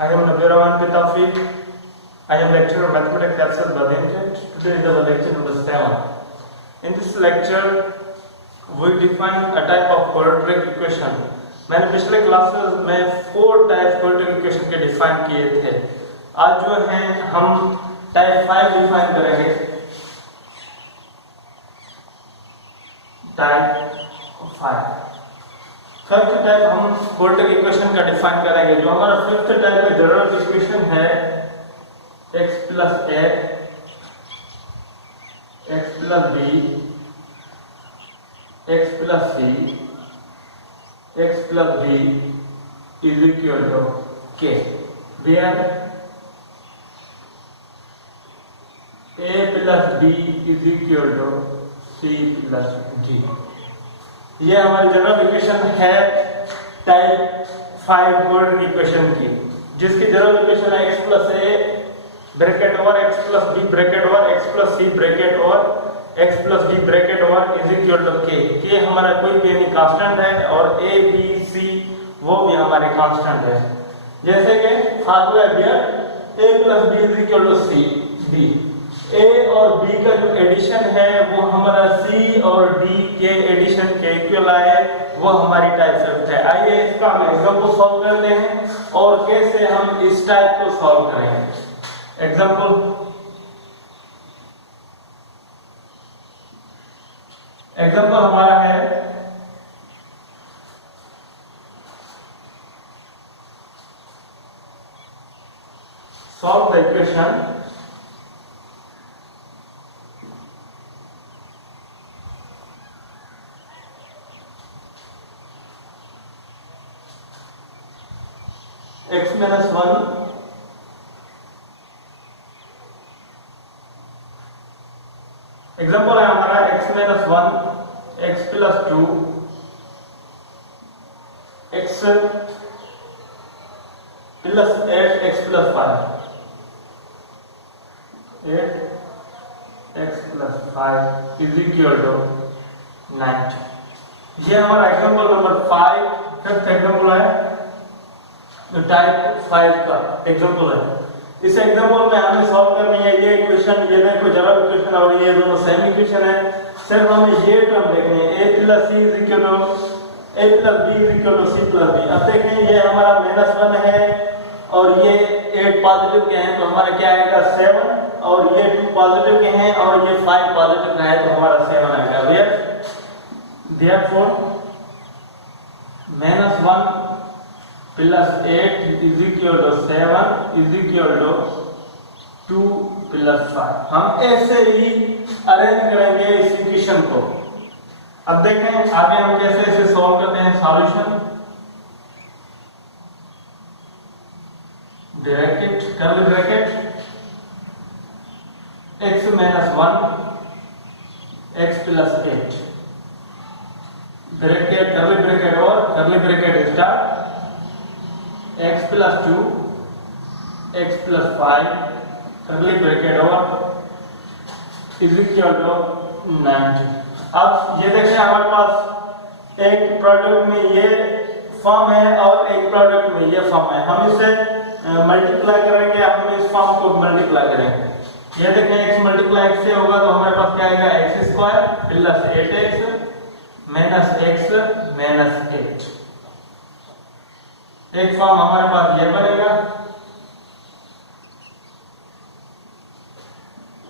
I am Nabi Rahman bin Tawfiq. I am lecturer of mathematics at Afzal Badinjet. Today is our lecture number 7. In this lecture, we define a type of quadratic equation. मैंने पिछले classes में 4 type quadratic equation के define किए थे. आज जो हैं हम टाइप 5 डिफाइन करेंगे. टाइप 5 फिफ्थ टाइप हम क्वाड्रेटिक इक्वेशन का डिफाइन करेंगे. जो हमारा फिफ्थ टाइप का जनरल इक्वेशन है x plus a x plus b x plus c x plus b is equal to k, where a plus b is equal to c plus d. ये हमारी general equation है type 5 quadratic equation की, जिसकी general equation है x plus a bracket over x plus b bracket over x plus c bracket over x plus d bracket over is equal to k. k हमारा कोई भी नहीं constant है और a b c वो भी हमारे कांस्टेंट है. जैसे कि फार्मूला दिया a plus b is equal to c d. a और b का जो एडिशन है वो हमारा c और d के एडिशन के इक्वल आए, वो हमारी टाइप फिफ्थ है. आइए इसका हम एग्जांपल सॉल्व करते हैं और कैसे हम इस टाइप को सॉल्व करेंगे. एग्जांपल हमारा है solve the equation x minus 1 example है हमारा x minus 1 x plus 2 x plus 8 x plus 5 8 x plus 5 is equal to 90. ये हमारा एग्जाम्पल नंबर 5 फिफ्थ एग्जाम्पल है, टाइप 5 का एग्जाम्पल है. इस एग्जाम्पल में हमें सॉल्व करनी है ये इक्वेशन, ये देखो जनरल इक्वेशन और ये दोनों सेम इक्वेशन है. सिर्फ हमें ये टर्म देखनी है a plus c is equal to a plus b is equal to c plus b. अब देखें ये हमारा -1 है और ये 8 पॉजिटिव के हैं तो हमारा क्या आएगा 7, और ये 2 पॉजिटिव के हैं और ये 5 पॉजिटिव का है तो हमारा 7 आएगा. therefore -1 plus 8 is equal to 7 is equal to 2 plus 5. हम ऐसे ही अरेंज करेंगे इस इक्वेशन को. अब देखें आगे हम कैसे इसे सॉल्व करते हैं. Solution bracket curly bracket x minus 1 x plus 8 bracket curly bracket और curly bracket start x plus 2 x plus 5 कर्ली ब्रैकेट और इज इक्वल टू 90. अब ये देखिए हमारे पास एक प्रोडक्ट में ये फॉर्म है और एक प्रोडक्ट में ये फॉर्म है. हम इसे मल्टीप्लाई करेंगे, हम इस फॉर्म को मल्टीप्लाई करेंगे. ये देखें x मल्टीप्लाई x से होगा तो हमारे पास क्या आएगा x square plus 8x minus x minus 8. एक फॉर्म हमारे पास ये बनेगा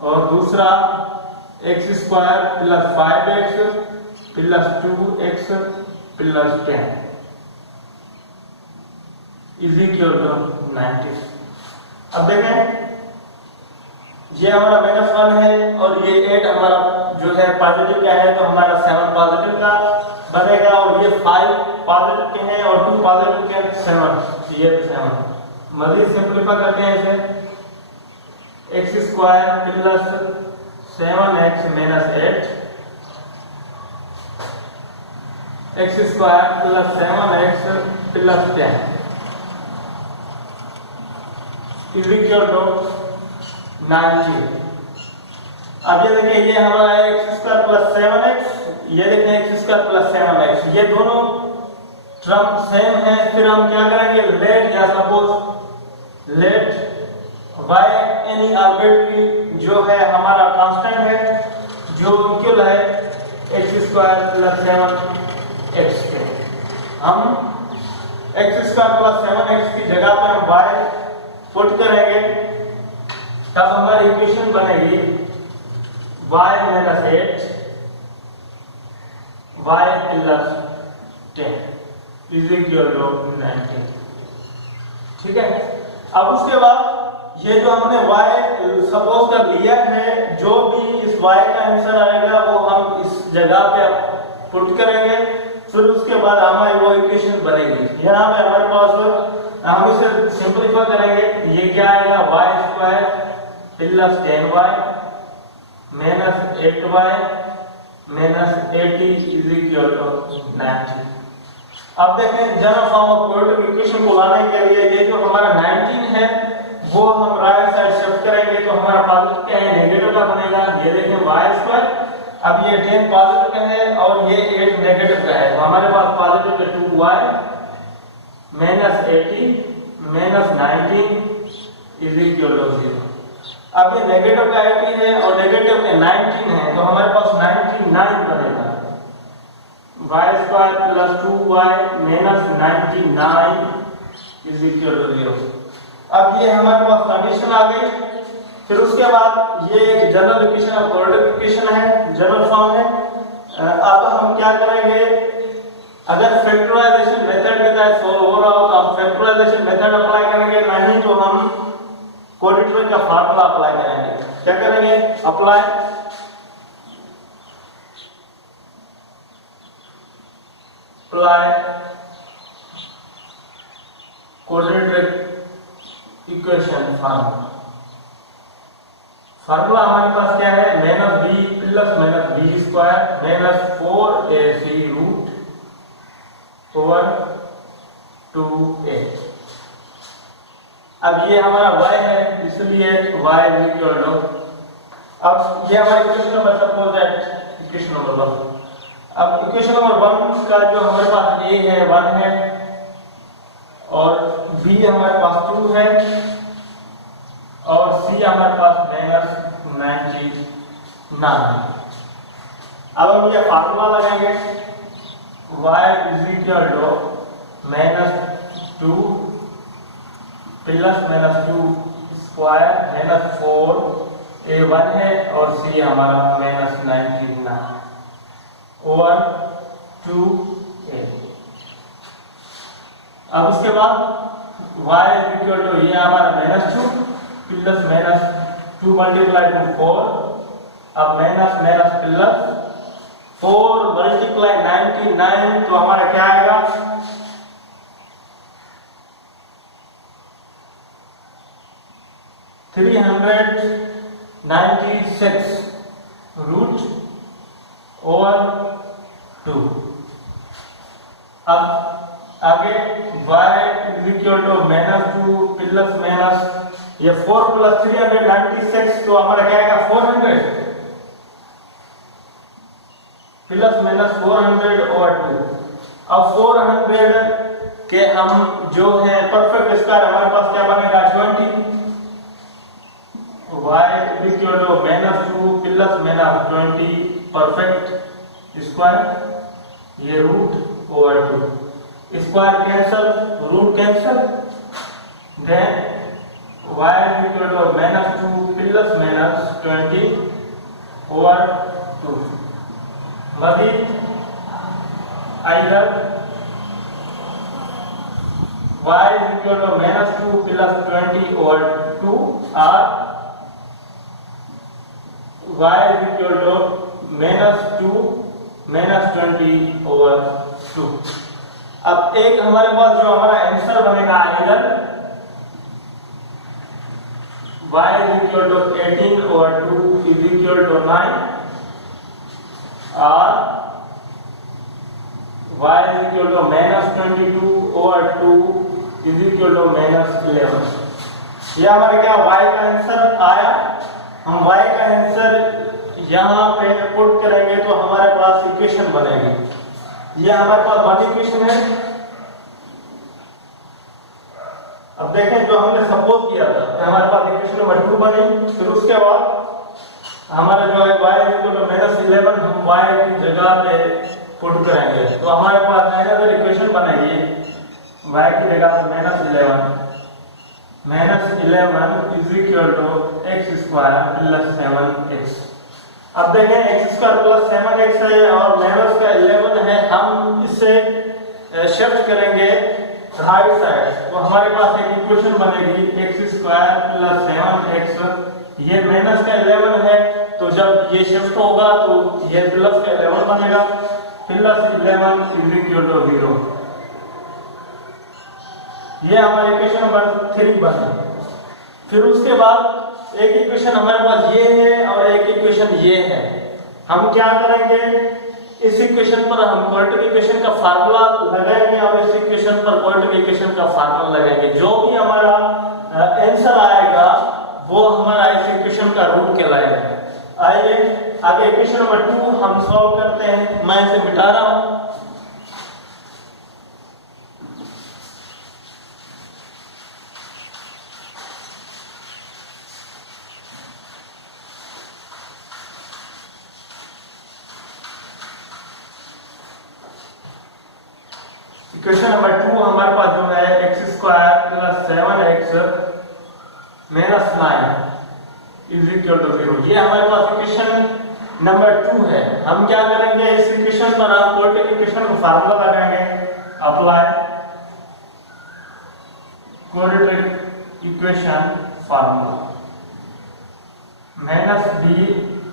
और दूसरा x square plus 5x plus 2x plus 10 is equal to 90. अब देखें ये हमारा -1 है और ये 8 हमारा जो है पॉजिटिव का है तो हमारा 7 पॉजिटिव का बनेगा और ये 5 पॉजिटिव के हैं और 2 पॉजिटिव के हैं 7. ये 7 मजीद सिंपलीफाई करते हैं इसे. x square plus 7x minus 8 x square plus 7x plus 10 is equal to 90. अब ये देखिए ये हमारा x स्क्वायर प्लस 7x, ये देखिए x स्क्वायर प्लस 7x, ये दोनों टर्म सेम है. फिर हम क्या करेंगे लेट या suppose let y any arbitrary जो है हमारा कांस्टेंट है जो इक्वल है x² + 7x के। हम x² + 7x की जगह पर हम y पुट करेंगे तब हमारी इक्वेशन बनेगी y - 8 y + 10 = 19। ठीक है। अब उसके बाद ये जो हमने y सपोज कर लिया है, जो भी इस y का आंसर आएगा वो हम इस जगह पे पुट करेंगे, फिर उसके बाद हमारी वो इक्वेशन बनेगी। यहाँ पे हमारे पास हम इसे सिंपलीफाई करेंगे, ये क्या आएगा y² + 10y - 8y - 80 = 90। अब देखें general form of quadratic equation को लाने के लिए ये जो हमारा 19 है वो हम राइट साइड शिफ्ट करेंगे तो हमारा पॉजिटिव क्या है, नेगेटिव का बनेगा। ये देखें y², अब ये 10 पॉजिटिव का है और ये 8 नेगेटिव का है, तो हमारे पास पॉजिटिव का 2y - 80 - 19 = 0। अब ये नेगेटिव का 80 है और नेगेटिव का 19 है, तो हमारे पास 99 बनेगा। y² + 2y - 99 = 0। अब ये हमारे पास कंडीशन आ गई। फिर उसके बाद ये general equation of quadratic equation है, जनरल फॉर्म है। अब हम क्या करेंगे, अगर फैक्टराइजेशन मेथड के तहत सॉल्व हो रहा हो तो हम फैक्टराइजेशन मेथड अप्लाई करेंगे, नहीं तो हम क्वाड्रेटिक का फार्मूला अप्लाई करेंगे। क्या करेंगे, अप्लाई क्वाड्रेटिक इक्वेशन फार्मूला हमारे पास क्या है, -b + -b² - 4ac √2a। अब ये हमारा y है, इसलिए y = अब ये हमारा equation number suppose that equation number 1। अब इक्वेशन नंबर 1 का जो हमारे पास a है 1 है और b हमारे पास 2 है और c हमारे पास -99। अब हम ये फार्मूला लगाएंगे, y = -2 + -2² - 4 a1 है और c हमारा -99 /2a। अब उसके बाद y = ये हमारा -2 + -2 × 4, अब -+ 4 × 99, तो हमारा क्या आएगा, 396 √2। अब आगे y = -2 + ये 4 + 396, तो हमारा क्या आएगा 400 ± 400/2। अब 400 के हम जो है परफेक्ट स्क्वायर हमारे पास क्या बनेगा 20। y = -2 + -20 परफेक्ट स्क्वायर, ये √2। Square cancel, root cancel, then y = -2 + -20/2। मजीद आइदर y = -2 + 20/2 और y = -2 - 20/2। अब एक हमारे पास जो हमारा आंसर बनेगा आइदर y = 18/2 = 9 और y = -22/2 = -11। ये हमारे क्या y का आंसर आया। हम y का आंसर यहाँ पे पुट करेंगे तो हमारे पास इक्वेशन बनेगी। ये हमारे पास वन इक्वेशन है। अब देखें जो हमने सपोज किया था कि हमारे पास इक्वेशन नंबर 2 बनी, फिर उसके बाद हमारा जो है y -11 हम y की जगह पे पुट करेंगे, तो हमारे पास अनदर इक्वेशन बनेगी y की जगह पे -11 is equal to x square plus 7x। अब देखें x स्क्वायर प्लस 7x है और माइनस का 11 है, हम इससे शिफ्ट करेंगे राइट साइड, तो हमारे पास एक इक्वेशन बनेगी x स्क्वायर प्लस 7x, ये माइनस का 11 है, तो जब ये शिफ्ट होगा तो ये प्लस का 11 बनेगा, प्लस 11 इज इक्वल टू 0। ये हमारा इक्वेशन नंबर 3 बना। फिर उसके बाद एक इक्वेशन हमारे पास ये है और एक इक्वेशन ये है। हम क्या करेंगे, इस इक्वेशन पर हम क्वाड्रेटिक इक्वेशन का फार्मूला लगाएंगे और इस इक्वेशन पर क्वाड्रेटिक इक्वेशन का फार्मूला लगाएंगे। जो भी हमारा आंसर आएगा वो हमारा इस इक्वेशन का रूट कहलाएगा। आइए आगे इक्वेशन नंबर 2 हम सॉल्व करते हैं। मैं इसे मिटा रहा हूं। इक्वेशन नंबर 2 हमारे पास जो है x square plus 7x minus 9 is equal to 0। ये हमारे पास इक्वेशन नंबर 2 है। हम क्या करेंगे, इस इक्वेशन पर हम क्वाड्रेटिक इक्वेशन का फार्मूला लगाएंगे। Apply quadratic equation formula, minus b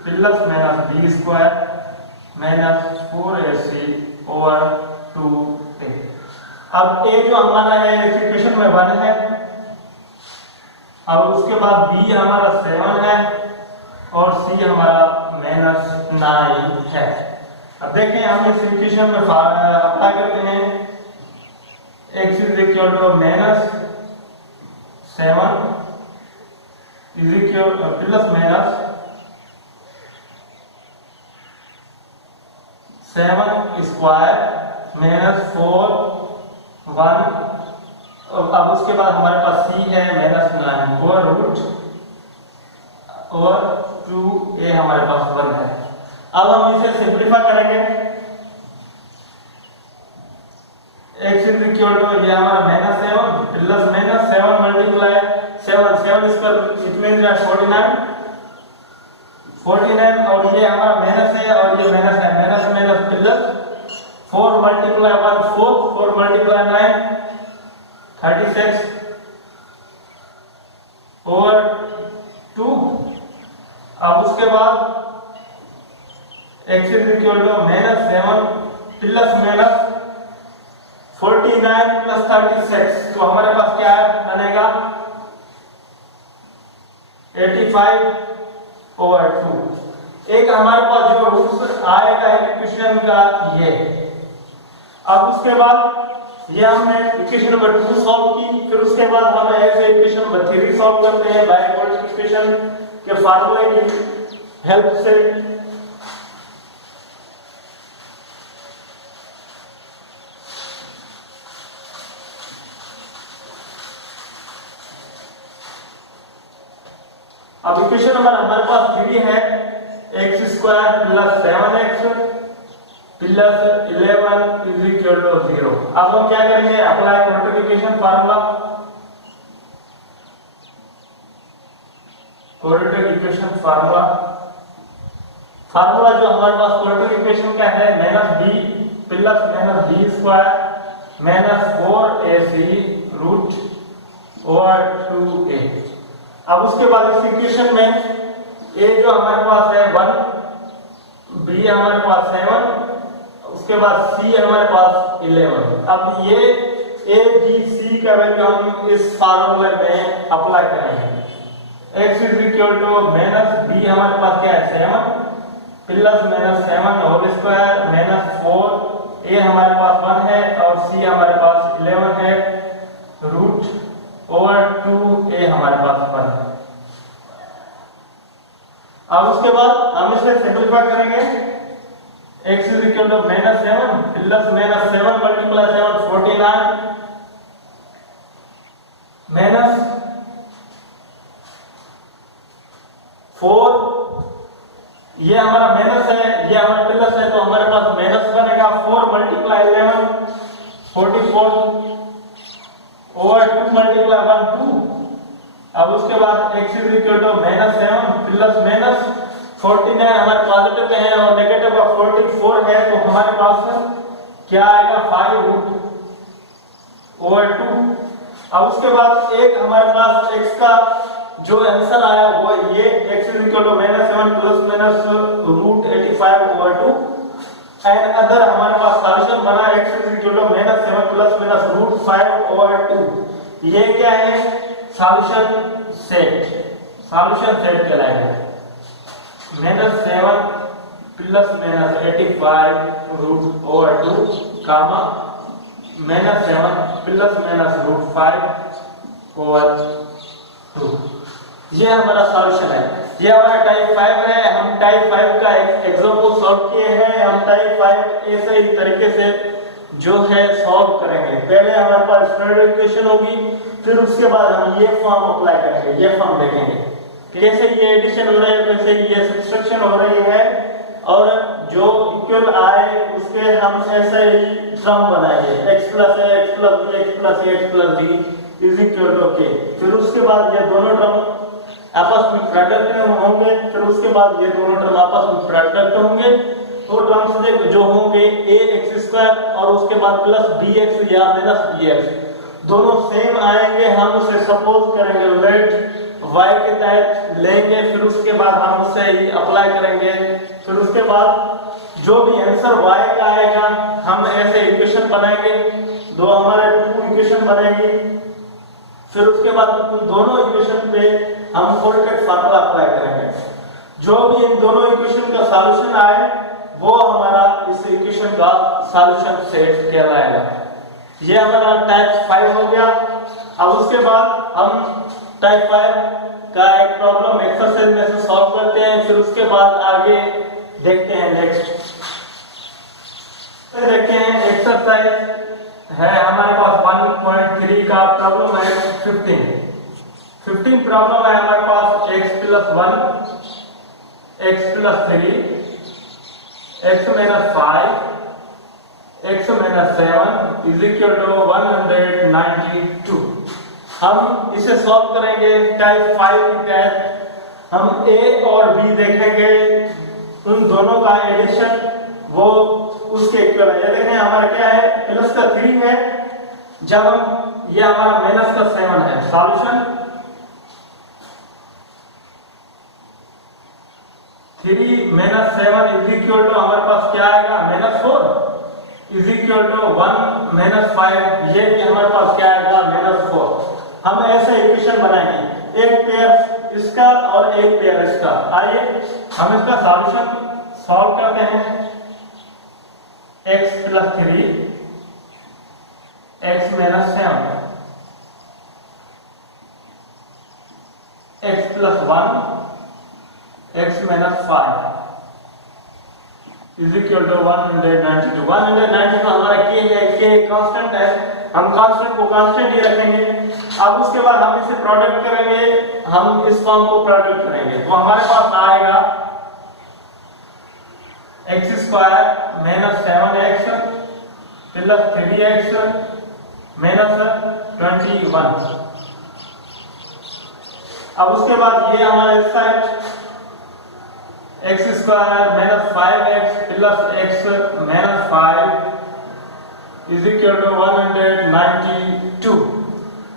plus minus b square minus 4ac over 2a। अब a जो हमारा है इस इक्वेशन में 1 है, अब उसके बाद b हमारा 7 है और c हमारा -9 है। अब देखें हम इस इक्वेशन में अप्लाई करते हैं। x is equal to -7 is equal plus minus 7 square -4 1, अब उसके बाद हमारे पास c है -9 ओवर रूट ओवर 2a हमारे पास 1 है। अब हम इसे सिंपलीफाई करेंगे। x इज इक्वल टू ये हमारा -7 plus -7 multiply 7 square it means 49 और ये हमारा माइनस है और ये माइनस है, minus plus 4 multiply 1 4 multiply 9 36 over 2। अब उसके बाद x is equal to -7 plus minus 49 plus 36, तो हमारे पास क्या बनेगा 85 ओवर 2। एक हमारे पास जो रूट आएगा इक्वेशन का ये। अब उसके बाद ये हमने इक्वेशन नंबर 2 सॉल्व की, फिर उसके बाद हम ऐसे इक्वेशन नंबर 3 सॉल्व करते हैं बाय क्वाड्रेटिक इक्वेशन के फार्मूले की हेल्प से। अब इक्वेशन नंबर हमारे पास 3 है, x square plus 7x plus 11 is equal to 0। अब हम क्या करेंगे, apply quadratic equation formula. Quadratic equation formula जो हमारे पास क्वाड्रेटिक इक्वेशन का है -b plus -b square -4ac root over 2a। अब उसके बाद इस इक्वेशन में a जो हमारे पास है 1, b हमारे पास 7, उसके बाद c हमारे पास 11। अब ये a b c का वैल्यू हम इस फार्मूले में अप्लाई करेंगे। x is equal to -b हमारे पास क्या है 7 प्लस -7 होल स्क्वायर -4, a हमारे पास 1 है और c हमारे पास 11 है रूट ओवर 2a हमारे पास 1 है। अब उसके बाद हम इसे सिंपलीफाई करेंगे। x is equal to -7 plus -7 multiply 7 49 minus 4, ये हमारा माइनस है, ये हमारा प्लस है, तो हमारे पास माइनस बनेगा 4 मल्टीप्लाई 11 44 ओवर 2 मल्टीप्लाई 1 2। अब उसके बाद x is equal to -7 plus minus 49 हमारे पॉजिटिव पे है और नेगेटिव का 44 है, तो हमारे पास क्या आएगा 5 रूट ओवर 2। अब उसके बाद एक हमारे पास x का जो आंसर आया वो ये x is equal to -7 plus minus root 85 over 2 and other हमारे पास सॉल्यूशन बना x is equal to -7 plus minus root 5 over 2। ये क्या है? सॉल्यूशन सेट कहलाएगा। -7 plus minus 85 root over 2 comma -7 plus minus root 5 over 2। ये हमारा सॉल्यूशन है। ये हमारा टाइप 5 है। हम टाइप 5 का एग्जांपल सॉल्व किए हैं। हम टाइप 5 ऐसे ही तरीके से जो है सॉल्व करेंगे। पहले हमारे पास स्टैंडर्ड इक्वेशन होगी, फिर उसके बाद हम ये फॉर्म अप्लाई करेंगे, ये फॉर्म देखेंगे कैसे ये एडिशन हो रहा है, कैसे ये सब्ट्रैक्शन हो रही है, और जो इक्वल आए उसके हम ऐसे ही टर्म बनाएंगे x plus a x plus b x plus a x plus d is equal to k। फिर उसके बाद ये दोनों टर्म आपस में प्रोडक्ट होंगे, फिर उसके बाद ये दोनों टर्म आपस में प्रोडक्ट होंगे, तो टर्म्स जो होंगे ax² और उसके बाद प्लस bx या माइनस bx दोनों सेम आएंगे। हम उसे सपोज करेंगे लेट y के तहत लेंगे, फिर उसके बाद हम उसे अप्लाई करेंगे। फिर उसके बाद जो भी आंसर y का आएगा हम ऐसे इक्वेशन बनाएंगे, दो हमारे 2 इक्वेशन बनेगी। फिर उसके बाद उन दोनों इक्वेशन पे हम कोलटेट फार्मूला अप्लाई करेंगे। जो भी इन दोनों इक्वेशन का सॉल्यूशन आए वो हमारा इस इक्वेशन का सॉल्यूशन सेट कहलाएगा। ये हमारा टाइप 5 हो गया। अब उसके बाद हम टाइप 5 का एक प्रॉब्लम एक्सरसाइज में से सॉल्व करते हैं, फिर उसके बाद आगे देखते हैं नेक्स्ट। देखते हैं एक्सरसाइज है हमारे पास 1.3 का प्रॉब्लम है 15 प्रॉब्लम है हमारे पास x plus 1 x plus 3 x minus 5 x minus 7 is equal to 192। हम इसे सॉल्व करेंगे टाइप 5 के तहत। हम a और b देखेंगे, उन दोनों का एडिशन वो उसके इक्वल है। ये देखें हमारा क्या है, प्लस का 3 है, जब हम ये हमारा माइनस का 7 है। Solution 3 minus 7 is equal to हमारे पास क्या आएगा -4 इज इक्वल टू 1 माइनस 5। ये भी हमारे पास क्या आएगा -4। हम ऐसे इक्वेशन बनाएंगे, एक पेयर इसका और एक पेयर इसका। आइए हम इसका सॉल्यूशन सॉल्व करते हैं। x plus 3 x minus 7 x plus 1 x minus 5 is equal to 192। 192 हमारा k है, k कांस्टेंट है, हम कांस्टेंट को कांस्टेंट ही रखेंगे। अब उसके बाद हम इसे प्रोडक्ट करेंगे, हम इस फॉर्म को प्रोडक्ट करेंगे, तो हमारे पास आएगा x² minus 7x plus 3x minus 21। अब उसके बाद ये हमारा इस side x² minus 5x plus x minus 5 is equal to 192।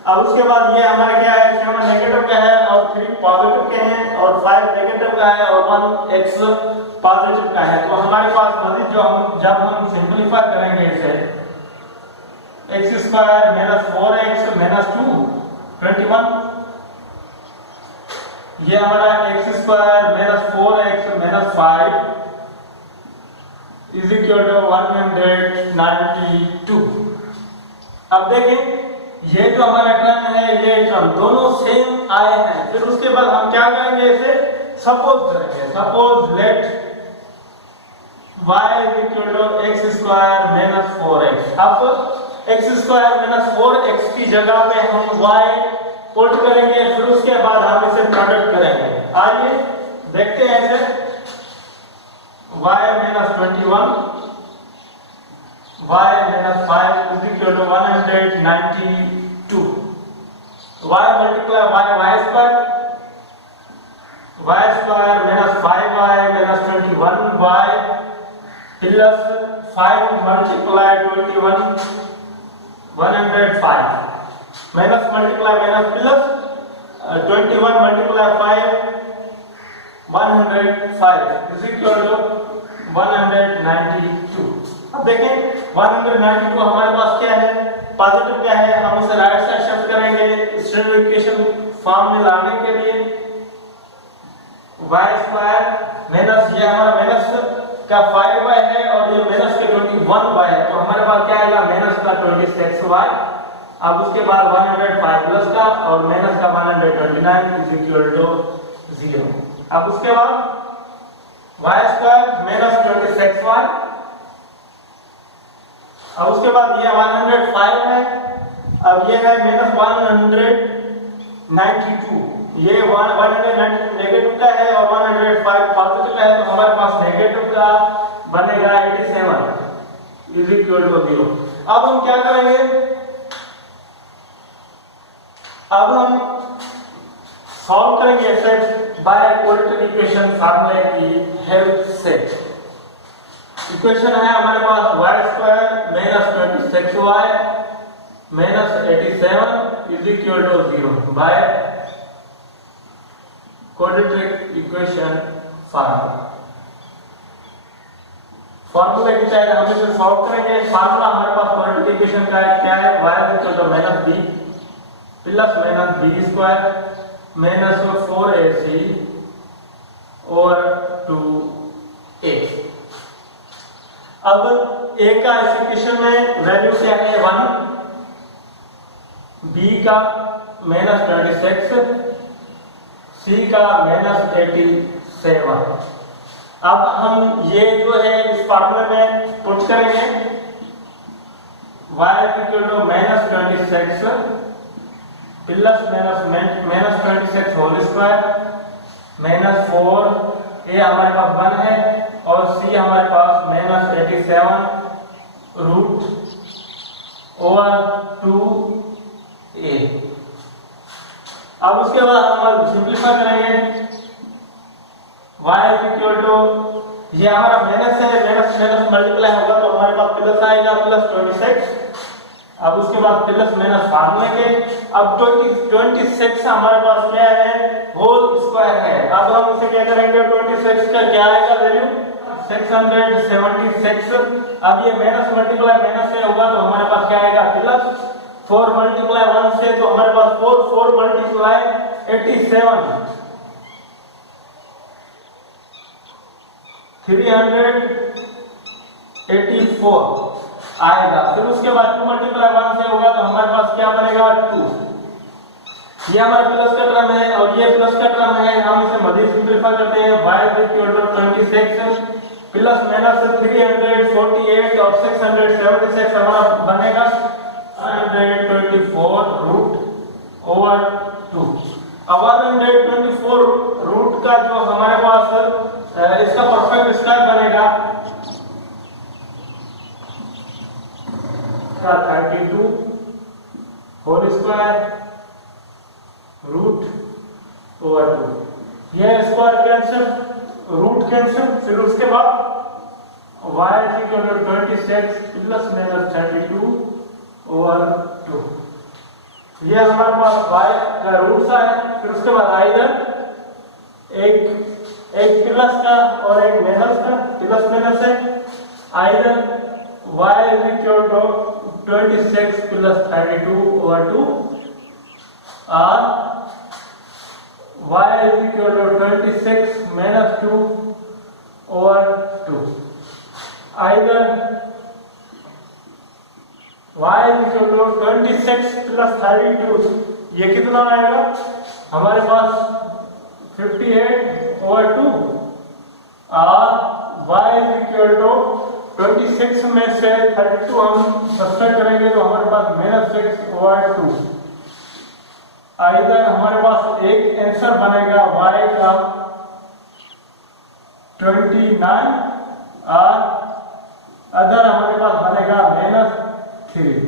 अब उसके बाद ये हमारा क्या है, 7 नेगेटिव का है और 3 पॉजिटिव के हैं और 5 नेगेटिव का है और 1x पॉजिटिव का है। तो हमारे पास मजीद जो हम जब हम सिंपलीफाई करेंगे इसे x² माइनस 4x माइनस 2 21, ये हमारा x² minus 4x minus 5 is equal to 192। अब देखें ये जो हमारा टर्म है, ये टर्म दोनों सेम आए हैं। फिर उसके बाद हम क्या करेंगे, इसे सपोज करेंगे। Suppose let y is equal to x² minus 4x। अब एक्स स्क्वायर माइनस 4x की जगह पे हम y पुट करेंगे, फिर उसके बाद हम इसे प्रोडक्ट करेंगे। आइए देखते हैं इसे। y minus 21 y minus 5 is equal to 192। y multiply y square minus 5y minus 21y plus 5 multiply 21 105 minus multiply minus plus 21 multiply 5 105 is equal to 192। अब देखें 192 हमारे पास क्या है, पॉजिटिव क्या है, हम उसे राइट साइड शिफ्ट करेंगे स्टैंडर्ड इक्वेशन फॉर्म में लाने के लिए। y स्क्वायर माइनस ये हमारा माइनस का 5y है और ये माइनस के 21y है, तो हमारे पास क्या आएगा माइनस का 26y। अब उसके बाद 105 प्लस का और माइनस का 129 इज इक्वल टू 0। अब उसके बाद y स्क्वायर माइनस 26y, अब उसके बाद ये 105 है, अब ये है माइनस 192, ये 192 नेगेटिव का है और 105 पॉजिटिव का है, तो हमारे पास नेगेटिव का बनेगा 87 इज इक्वल टू 0। अब हम क्या करेंगे, अब हम सॉल्व करेंगे इसे बाय क्वाड्रेटिक इक्वेशन फार्मूले की हेल्प से। इक्वेशन है हमारे पास y square minus 26y minus 87 is equal to 0 by quadratic equation formula की तहत हम इसे सॉल्व करेंगे। फार्मूला हमारे पास क्वाड्रेटिक इक्वेशन का है, क्या है, y equal to minus b plus minus b square minus 4ac और 2a। अब a का इस इक्वेशन में वैल्यू क्या है 1, b का माइनस 26, c का माइनस 87। अब हम ये जो है इस फार्मूले में पुट करेंगे y equal to minus 26 plus minus 26 whole square minus 4, a हमारे पास 1 है और c हमारे पास माइनस 87 रूट ओवर 2a। अब उसके बाद हम सिंपलीफाई करेंगे y इक्वल टू, ये हमारा माइनस है, माइनस मल्टीप्लाई होगा तो हमारे पास प्लस आएगा प्लस 26। अब उसके बाद प्लस माइनस फार्मूले के, अब 26 हमारे पास क्या है, होल स्क्वायर है। अब हम इसे क्या करेंगे, 26 का क्या आएगा वैल्यू 676। अब ये माइनस मल्टीप्लाई माइनस से होगा तो हमारे पास क्या आएगा प्लस 4 मल्टीप्लाई 1 से, तो हमारे पास 4 मल्टीप्लाई 87 384 आएगा। फिर उसके बाद 2 मल्टीप्लाई 1 से होगा तो हमारे पास क्या बनेगा 2। ये हमारा प्लस का टर्म है और ये प्लस का टर्म है, हम इसे मजीद सिंपलीफाई करते हैं। y equal to 26 plus minus 348 और 676 हमारा बनेगा 124 रूट ओवर 2। अब 124 रूट का जो हमारे पास इसका परफेक्ट स्क्वायर बनेगा का 32 होल स्क्वायर रूट ओवर 2। यह स्क्वायर कैंसिल, रूट कैंसिल, फिर उसके बाद y equal to 26 plus minus 32 over 2। ये हमारे पास y का रूट सा है। फिर उसके बाद आइदर एक प्लस का और एक माइनस का, प्लस माइनस है, either y equal to 26 plus 32 over 2 और y equal to 26 minus 2 over 2। Either y equal to 26 plus 32, ये कितना आएगा हमारे पास 58 ओवर 2 और y इक्वल टू 26 में से 32 हम सब्ट्रैक्ट करेंगे तो हमारे पास -6/2। इधर हमारे पास एक आंसर बनेगा y का 29 और अदर हमारे पास बनेगा -3।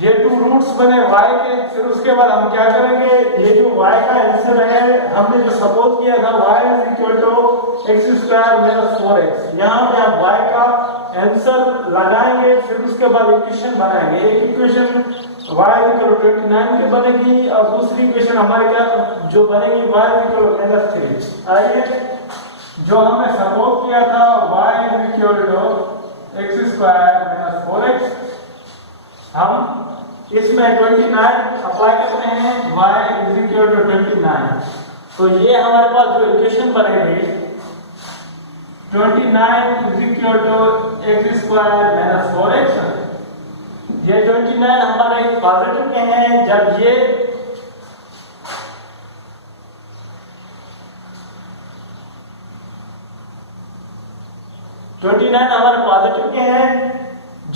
ये टू रूट्स बने y के। फिर उसके बाद हम क्या करेंगे, ये जो y का आंसर है हमने जो सपोज किया था y = x² - 4x, यहाँ पे आप y का आंसर लगाएंगे। फिर उसके बाद इक्वेशन बनाएंगे। एक इक्वेशन y = 29 की बनेगी और दूसरी इक्वेशन हमारे क्या जो बनेगी y = -3। आइए जो हमने सपोज किया था y = x² - 4x, हम इसमें 29 अप्लाई करते हैं, y = 29। तो ये हमारे पास जो इक्वेशन बनेगी 29 = x² - 4x, ये 29 हमारे पॉजिटिव के हैं। जब ये हमारे पॉजिटिव के हैं,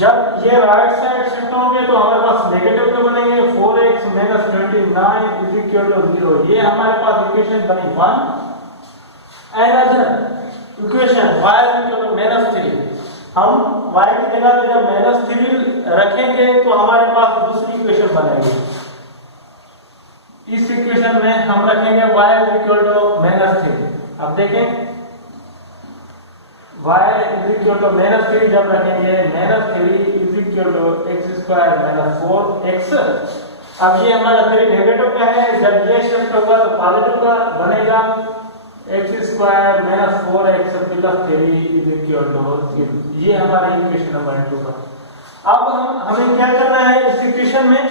जब ये राइट साइड शिफ्ट होंगे तो हमारे पास नेगेटिव के बनेंगे। 4x - 29 = 0। ये हमारे पास इक्वेशन बनी 1। अनदर इक्वेशन y = -3, हम y की जगह पे जब -3 रखेंगे तो हमारे पास दूसरी इक्वेशन बनेगी। इस इक्वेशन में हम रखेंगे y = -3। अब देखें y = -3 जब रखेंगे, -3 = x² - 4x। अब ये हमारा 3 नेगेटिव का है, जब ये शिफ्ट होगा तो पॉजिटिव का बनेगा x² - 4x + 3 = 0। ये हमारी इक्वेशन नंबर 2 का। अब हमें क्या करना है, इस इक्वेशन में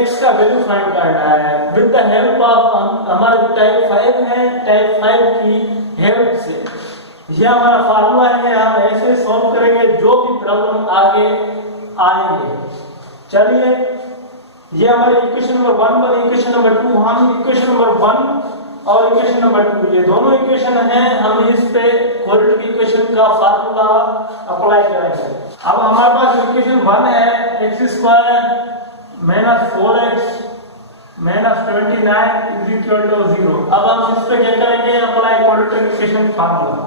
x का वैल्यू फाइंड करना है विद द हेल्प ऑफ हमारा जो टाइप 5 है, टाइप 5 की हेल्प से। ये हमारा फार्मूला है, हम ऐसे सॉल्व करेंगे जो भी प्रॉब्लम आगे आएंगे। चलिए ये हमारी इक्वेशन नंबर 1 बनी। इक्वेशन नंबर 2, हम इक्वेशन नंबर 1 और इक्वेशन नंबर 2 ये दोनों इक्वेशन हैं, हम इस पे क्वाड्रेटिक इक्वेशन का फार्मूला अप्लाई करेंगे। अब हमारे पास इक्वेशन 1 है x² - 4x - 29 = 0। अब हम इस पे क्या करेंगे, apply quadratic equation formula.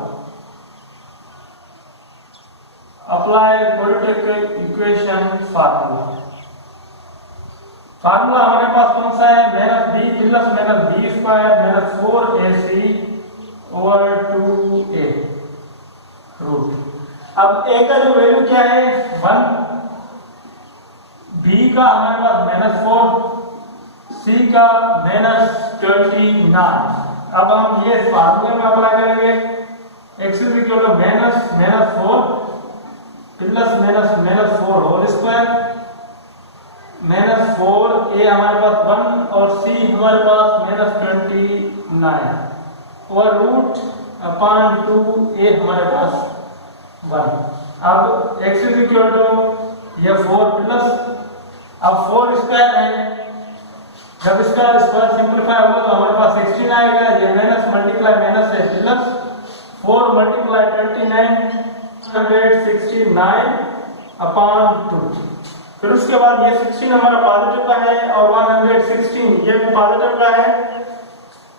Apply quadratic equation formula. Formula हमारे पास कौन सा है, -b + -b² - 4ac / 2a root. अब a का जो वैल्यू क्या है 1, b का हमारे पास -4, c का -29। अब हम ये फार्मूले में अप्लाई करेंगे। x = -4 + -4 होल स्क्वायर, -4a हमारे पास 1 और c हमारे पास -29 और रूट अपान 2a हमारे पास 1। अब x = ये 4 प्लस, अब 4 स्क्वायर है, जब इसका स्क्वायर सिंपलीफाई होगा तो हमारे पास 16 आएगा। ये माइनस मल्टीप्लाई माइनस है, प्लस 4 × 29 169 अपान 2। फिर उसके बाद ये 16 हमारा पॉजिटिव का है और 116 ये भी पॉजिटिव का है।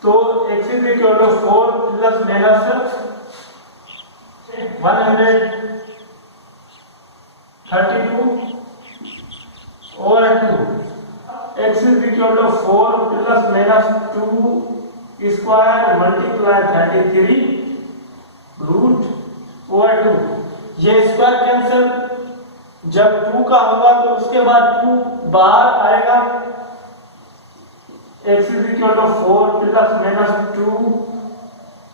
तो x = 4 + -132 और 2। x = 4 + -2 square multiply 33 root over 2। ये स्क्वायर कैंसिल, जब 2 का होगा तो उसके बाद 2 बाहर आएगा। x = 4 + -2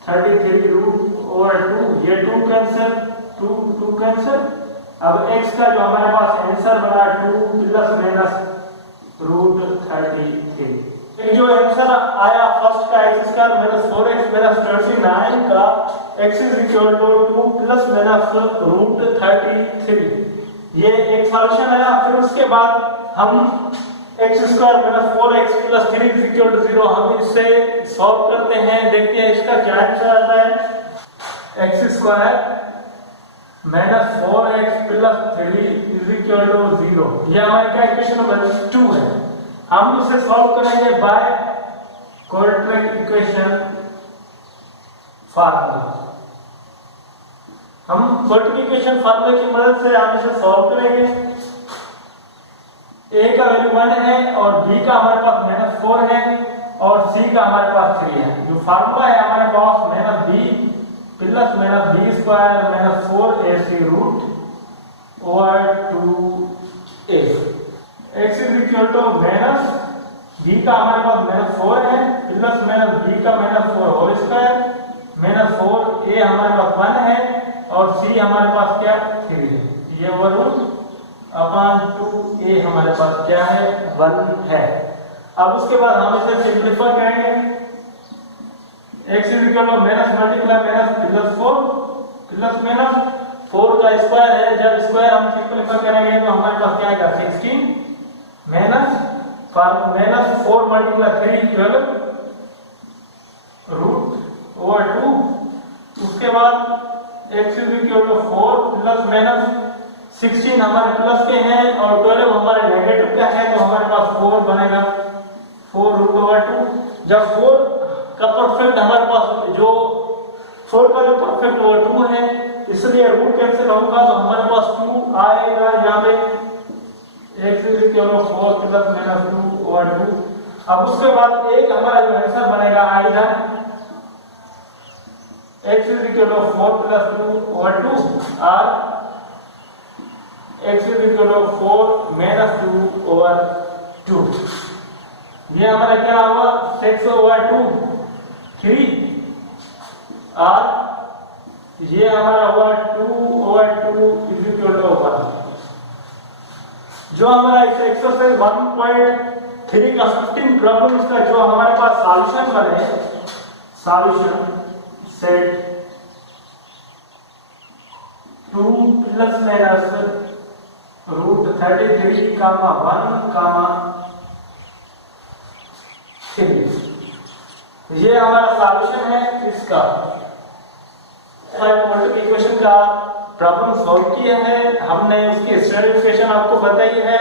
33 root over 2। ये 2 कैंसिल, 2 कैंसिल। अब x का जो हमारे पास आंसर बना 2 + -√33। जो आंसर आया फर्स्ट का x² - 4x - 29 का x = 2 + -√33, ये एक सॉल्यूशन आया। फिर उसके बाद हम x² - 4x + 3 = 0 हम इससे सॉल्व करते हैं, देखते हैं इसका क्या आंसर आता है। X square minus 4x plus 3 is equal to 0। ये हमारी क्या इक्वेशन नंबर 2 है। हम इसे सॉल्व करेंगे बाय क्वाड्रेटिक इक्वेशन फार्मूला। हम क्वाड्रेटिक इक्वेशन फार्मूले की मदद से हम इसे सॉल्व करेंगे। a का वैल्यू 1 है और b का हमारे पास -4 है और c का हमारे पास 3 है। जो फार्मूला है हमारे पास -b plus -b square minus 4ac root over 2a। x is equal to minus b का हमारे पास -4 है प्लस b का -4 होल स्क्वायर माइनस 4a हमारे पास 1 है और c हमारे पास क्या 3 है। ये ओवर रूट अपॉन 2a हमारे पास क्या है 1 है। अब उसके बाद हम इसे सिंपलीफाई करेंगे। x is equal to minus multiply minus plus 4 plus minus 4 का स्क्वायर है। जब स्क्वायर हम सिंपलीफाई करेंगे तो हमारे पास क्या आएगा 16 माइनस 4 मल्टीप्लाई 3 12 रूट ओवर 2। उसके बाद x is equal to 4 plus minus 16 हमारे प्लस के हैं और 12 हमारे नेगेटिव का है तो हमारे पास 4 बनेगा 4 रूट ओवर 2। जब 4 का परफेक्ट हमारे पास जो 4 का जो परफेक्ट वो 2 है इसलिए रूट कैंसिल होगा तो हमारे पास 2 आएगा यहाँ पे। x is equal to 4 plus minus 2 over 2। अब उसके बाद एक हमारा जो आंसर बनेगा either x is equal to 4 plus 2 over 2 और x is equal to 4 minus 2 over 2। ये हमारा क्या हुआ 6 ओवर 2 3 और ये हमारा हुआ 2 ओवर 2 इज इक्वल टू 1। जो हमारा एक्सरसाइज 1.3 का 15 प्रॉब्लम्स का जो हमारे पास सॉल्यूशन बने solution set 2 plus minus root 33 comma 1 comma 3 ये हमारा सॉल्यूशन है इसका। क्वाड्रेटिक इक्वेशन का प्रॉब्लम सॉल्व किया है हमने, उसकी स्टैंडर्ड इक्वेशन आपको बताई है।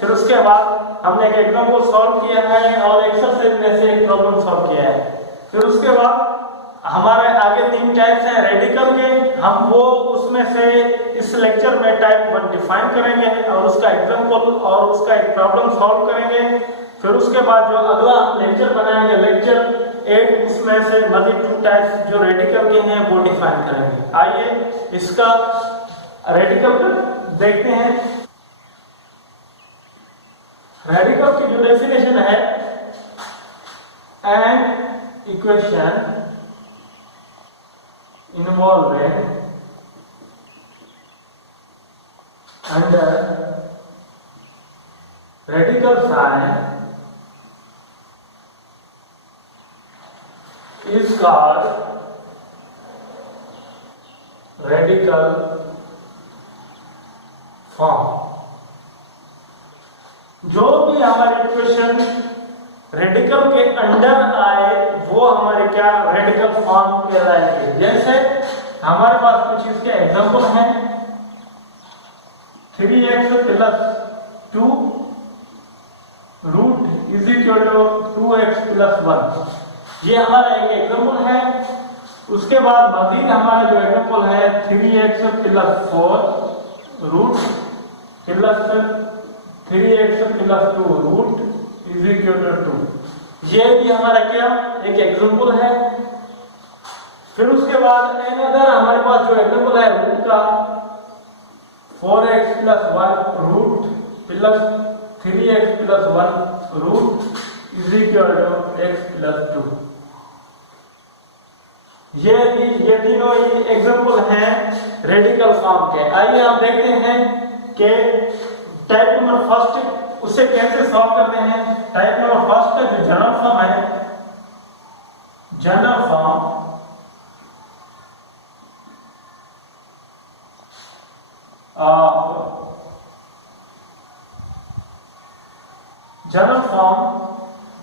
फिर उसके बाद हमने एक एग्जांपल सॉल्व किया है और एक्सरसाइज में से एक प्रॉब्लम सॉल्व किया है। फिर उसके बाद हमारे आगे 3 टाइप्स हैं रेडिकल के। हम वो उसमें से इस लेक्चर में टाइप 1 डिफाइन करेंगे और उसका एग्जांपल और उसका एक प्रॉब्लम सॉल्व करेंगे। फिर उसके बाद जो अगला लेक्चर बनाएंगे लेक्चर 8 उसमें से मजीद 2 टाइप्स जो रेडिकल के हैं वो डिफाइन करेंगे। आइए इसका रेडिकल देखते हैं। रेडिकल की जो डेफिनेशन है an equation involving under radical sign is called radical form। जो भी हमारे इक्वेशन रेडिकल के अंडर आए वो हमारे क्या रेडिकल फॉर्म कहलाएंगे। जैसे हमारे पास कुछ इसके एग्जांपल हैं 3x plus 2 root is equal to 2x plus 1। ये हमारा एक एग्जांपल है। उसके बाद मजीद हमारा जो एग्जांपल है 3x plus 4 root plus 3x plus 2 root is equal to 2। ये भी हमारा क्या एक एग्जांपल है। फिर उसके बाद अनदर हमारे पास जो एग्जांपल है रूट का 4x plus 1 root plus 3x plus 1 root is equal to x plus 2। ये तीनों ही एग्जांपल हैं रेडिकल फॉर्म के। आइए हम देखते हैं कि टाइप नंबर फर्स्ट उसे कैसे सॉल्व करते हैं। टाइप नंबर फर्स्ट का जो जनरल फॉर्म है, general form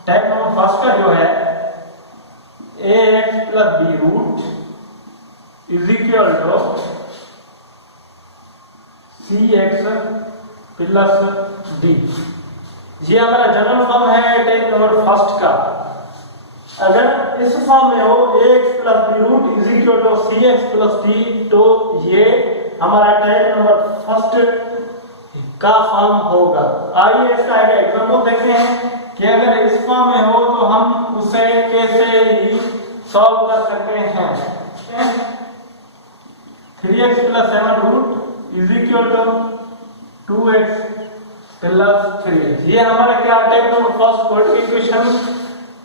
type number first का जो है ax plus b root is equal to cx plus d। ये हमारा जनरल फॉर्म है टाइप नंबर फर्स्ट का। अगर इस फॉर्म में हो ax plus b root is equal to cx plus d, तो ये हमारा टाइप नंबर फर्स्ट का फॉर्म होगा। आइए इसका एक एग्जांपल देखते हैं कि अगर इस फॉर्म में हो तो हम उसे कैसे ही सॉल्व कर सकते हैं। 3x plus 7 root is equal to 2x plus 3x। ये हमारा क्या type number first quadratic equation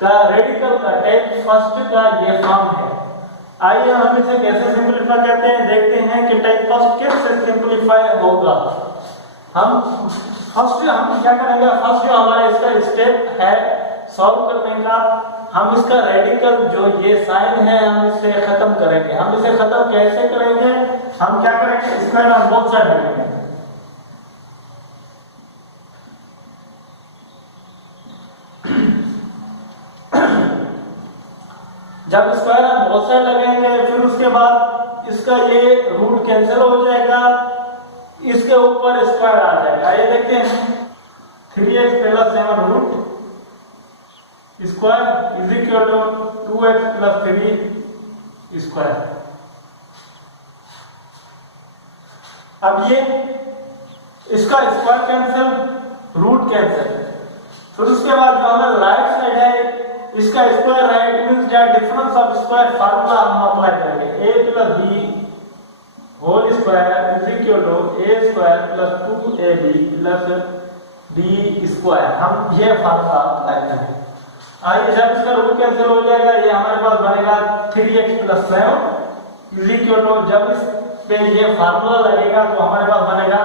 का रेडिकल का टाइप फर्स्ट का ये फॉर्म है। आइए हम इसे कैसे सिंपलीफाई करते हैं, देखते हैं कि टाइप फर्स्ट कैसे सिंपलीफाई होगा। हम क्या करेंगे, फर्स्ट जो हमारा इसका स्टेप है सॉल्व करने का, हम इसका रेडिकल जो ये साइन है हम इसे खत्म करेंगे। हम इसे खत्म कैसे करेंगे, हम क्या करेंगे, स्क्वायर ऑन बोथ साइड करेंगे। जब स्क्वायर ऑन बोथ साइड लगेंगे फिर उसके बाद इसका ये रूट कैंसिल हो जाएगा, इसके ऊपर स्क्वायर आ जाएगा। ये देखते हैं 3x plus 7 root square is equal to 2x plus 3 square. अब ये इसका स्क्वायर कैंसिल, रूट कैंसिल, फिर उसके बाद जो हमारा राइट साइड है इसका square right means that difference of square formula हम अप्लाई करेंगे। a plus b whole square is equal to a square plus 2ab plus b square. हम ये फार्मूला अप्लाई करेंगे। आइए जब इसका रूट कैंसिल हो जाएगा ये हमारे पास बनेगा 3x plus 7 is equal to, जब इस पे ये फार्मूला लगेगा तो हमारे पास बनेगा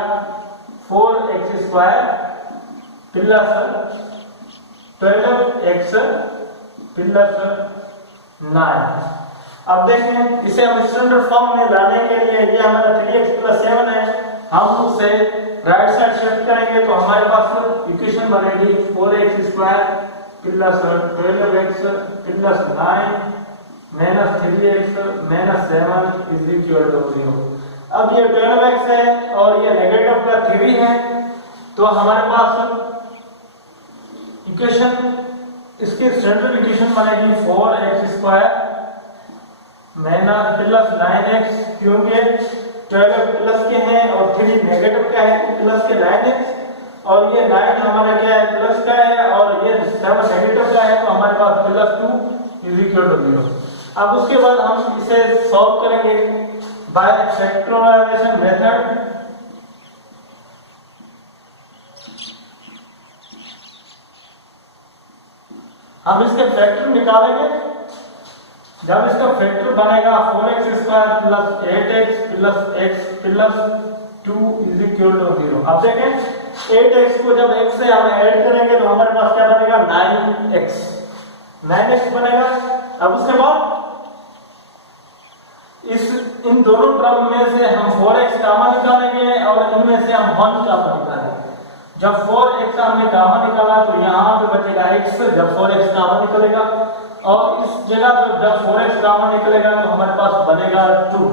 4x square plus 12x plus 9। अब देखें इसे हम स्टैंडर्ड फॉर्म में लाने के लिए, ये हमारा 3x प्लस 7 है, हम उसे राइट साइड शिफ्ट करेंगे तो हमारे पास इक्वेशन बनेगी 4x square plus 12x plus 9 minus 3x minus 7 is equal to 0। अब ये 12x है और ये नेगेटिव का 3 है, तो हमारे पास इक्वेशन इसकी स्टैंडर्ड इक्वेशन बनेगी 4x square minus plus 9x, क्योंकि 12 प्लस के हैं और 3 नेगेटिव का है, प्लस के 9x, और ये 9 हमारा क्या है, प्लस का है, और ये 7 नेगेटिव का है, तो हमारे पास प्लस 2 इज इक्वल टू 0। अब उसके बाद हम इसे सॉल्व करेंगे बाय फैक्टराइजेशन मेथड। हम इसके फैक्टर निकालेंगे। जब इसका फैक्टर बनेगा 4x square plus 8x plus x plus 2 is equal to 0। अब देखें 8x को जब x से हम ऐड करेंगे तो हमारे पास क्या बनेगा, 9x बनेगा। अब उसके बाद इन दोनों टर्म में से हम 4x कामा निकालेंगे और इनमें से हम 1 कामा निकालेंगे। जब 4x हमने कामा निकाला तो यहाँ पे बचेगा x, जब 4x कामा निकलेगा, और इस जगह पे जब 4x कामा निकलेगा तो हमारे पास बनेगा 2।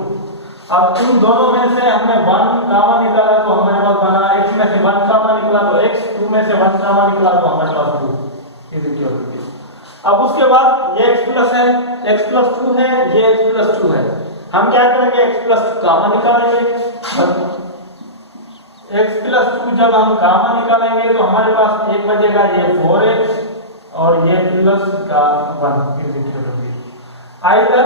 अब इन दोनों में से हमने 1 कामा निकाला तो हमारे पास बना, x में से 1 कामा निकला तो x, 2 में से 1 कामा निकला तो हमारे पास 2 इज इक्वल टू 0। अब उसके बाद ये x प्लस है, x प्लस 2 है, ये x प्लस 2 है, हम क्या करेंगे, x प्लस 2 कामा निकालेंगे। x प्लस 2 जब हम कामा निकालेंगे तो हमारे पास एक बचेगा ये 4x और ये प्लस का 1 इज इक्वल टू 0। आइदर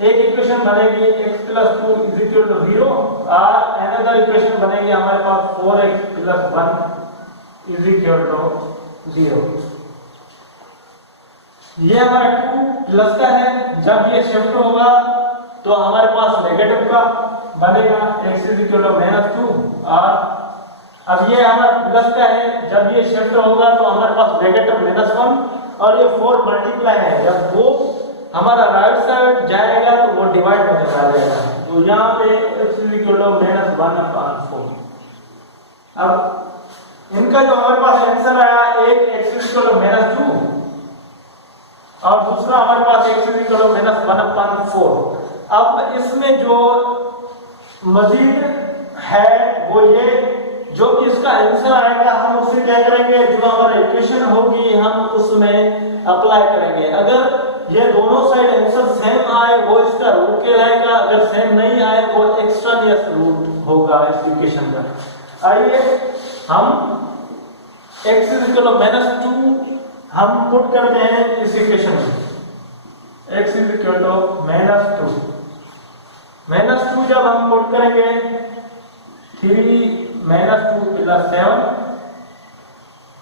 एक इक्वेशन बनेगी x plus 2 is equal to 0 और अनदर इक्वेशन बनेगी हमारे पास 4x plus 1 is equal to 0। ये हमारा 2 प्लस का है, जब ये शिफ्ट होगा तो हमारे पास नेगेटिव का बनेगा x इज इक्वल टू -2, और अब ये हमारा प्लस का है, जब ये शिफ्ट होगा तो हमारे पास नेगेटिव -1, और ये 4 मल्टीप्लाई है, जब वो हमारा राइट साइड जाएगा तो वो डिवाइड होने जाएगा, तो यहाँ पे x इज इक्वल टू -1/4। अब इनका जो हमारे पास आंसर आया, एक x इज इक्वल टू -2 और दूसरा हमारे पास x इक्वल माइनस 1/4। अब इसमें जो मजीद है वो ये, जो भी इसका आंसर आएगा हम उससे क्या करेंगे, जो हमारा इक्वेशन होगी हम उसमें अप्लाई करेंगे। अगर ये दोनों साइड आंसर सेम आए वो इसका रूट कहलाएगा, अगर सेम नहीं आए वो एक्स्ट्रानियस रूट होगा इस इक्वेशन का। आइए हम x इक्वल माइनस 2 हम पुट करते हैं इस इक्वेशन में। x इक्वल माइनस 2 जब हम पुट करेंगे 3 minus 2 plus 7